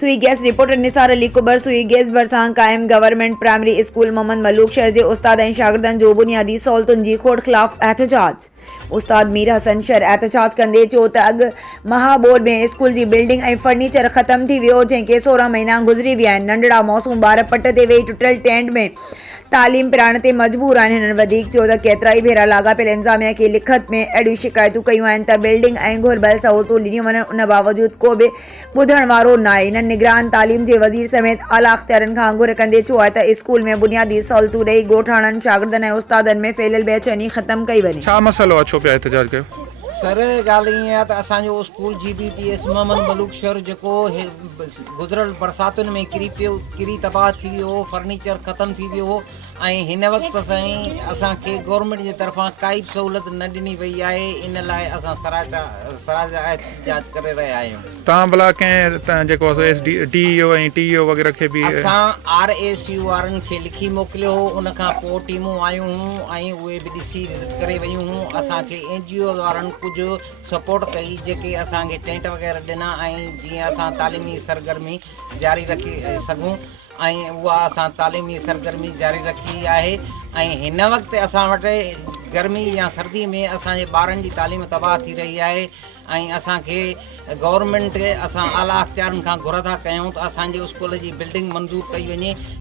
सुई gas reporter Nisar Ali कुबर Sui gas भरसां कायम government primary school Mohammad Malook शहर जे उस्ताद ऐं शागिर्दनि जो बुनियादी सहूलतुनि जी खोड़ ख़िलाफ़ एहतजाज। उस्ताद मीर हसन शहर एहतजाज कंदे चयो त अॻु महाबोर में स्कूल जी बिल्डिंग ऐं फर्नीचर ख़तम थी वियो, जंहिंखे 16 महीना गुज़री विया आहिनि। नंढड़ा मासूम ॿार पट ते वेही टुटल टेंट में तालीम पिराइण ते मजबूर आहिनि। हिननि वधीक चयो त केतिराई भेरा लाॻापियल इंतिज़ामिया खे लिखत में अहिड़ियूं शिकायतूं कयूं आहिनि त बिल्डिंग ऐं घुर्बल सहूलतूं ॾिनियूं वञनि, उन बावजूदि को बि ॿुधण वारो न आहे। हिननि निगरान तालीम जे वज़ीर समेत आला अख़्तियारनि खां घुर कंदे चयो आहे त स्कूल में बुनियादी सहूलतूं ॾेई ॻोठाणनि, शागिर्दनि ऐं उस्तादनि में फैलियल बेचैनी ख़तम कई वञे। छा मसइलो आहे, छो पिया एहतजाज कयो? सर ॻाल्हि ईअं आहे त असांजो स्कूल GBPS मोहम्मद मलूक शहर जेको गुज़िरियल बरसातुनि में किरी तबाह थी वियो, फर्नीचर ख़तम थी वियो ऐं हिन वक़्तु साईं असांखे गवर्नमेंट जे तरफ़ां काई बि सहूलियत न ॾिनी वई आहे। इन लाइ असां सराजा एहतजाज करे रहिया आहियूं। तव्हां भला कंहिं जेको DEO ऐं TEO वग़ैरह खे बि असां RSU वारनि खे लिखी मोकिलियो हो, उन खां पोइ टीमूं आयूं हुयूं ऐं उहे बि ॾिसी विज़िट करे वयूं हुयूं। असांखे NGO वारनि कुझु सपोर्ट कई, जेके असांखे टेंट वग़ैरह ॾिना ऐं जीअं असां तालीमी सरगर्मी जारी रखी सघूं ऐं उहा असां तालीमी सरगर्मी जारी रखी आहे। ऐं हिन वक़्तु असां वटि गर्मी या सर्दी में असांजे ॿारनि जी तालीम तबाह थी रही आहे ऐं असांखे गवर्नमेंट असां आला अख़्तियारनि खां घुर था कयूं त असांजे स्कूल जी बिल्डिंग मंज़ूर कई वञे।